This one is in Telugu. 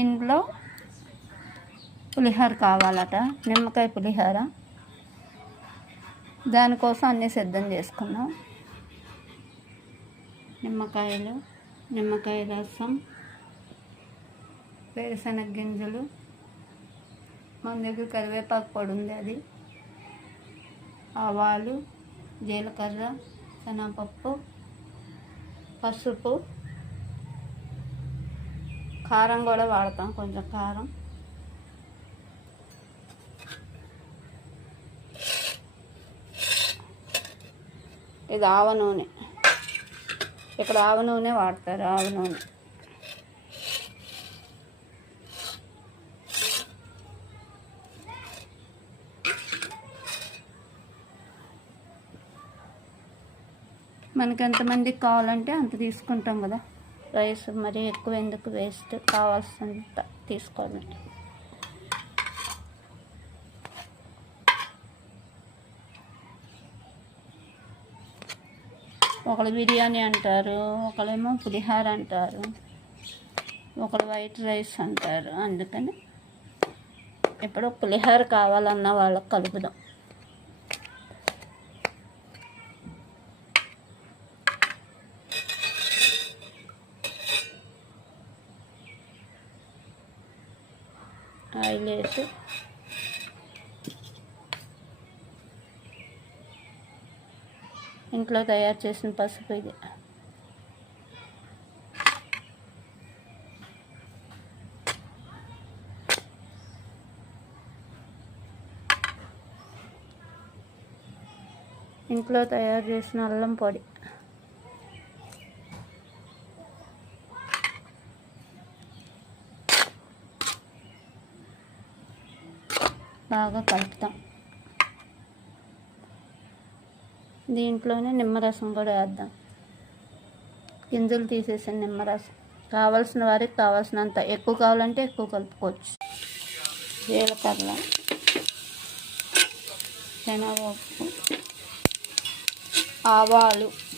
ఇంట్లో పులిహోర కావాలట నిమ్మకాయ పులిహోర. దానికోసం అన్నీ సిద్ధం చేసుకున్నాం. నిమ్మకాయలు నిమ్మకాయ రసం వేరుశనగ గింజలు మన దగ్గర కరివేపాకు పొడి ఉంది అది ఆవాలు జీలకర్ర శనగపప్పు పసుపు కారం కూడా వాడతాం కొంచెం కారం. ఇది ఆవ నూనె. ఇక్కడ ఆవ నూనె వాడతారు ఆవ నూనె. మనకి ఎంతమందికి కావాలంటే అంత తీసుకుంటాం కదా. రైస్ మరి ఎక్కువ ఎందుకు వేస్ట్ కావాల్సినంత తీసుకోవాలి. ఒకళ్ళు బిర్యానీ అంటారు ఒకళ్ళేమో పులిహార అంటారు ఒకళ్ళు వైట్ రైస్ అంటారు. అందుకని ఎప్పుడో పులిహార కావాలన్న వాళ్ళకి కలుపుదాం. ఆయిల్ వేసి ఇంట్లో తయారు చేసిన పసుపు ఇది. ఇంట్లో తయారు చేసిన అల్లం పొడి. బాగా కలుపుతాం. దీంట్లోనే నిమ్మరసం కూడా వేద్దాం. గింజలు తీసేసిన నిమ్మరసం. కావాల్సిన వారికి కావాల్సినంత. ఎక్కువ కావాలంటే ఎక్కువ కలుపుకోవచ్చు. జీలకర్ర శనగపప్పు ఆవాలు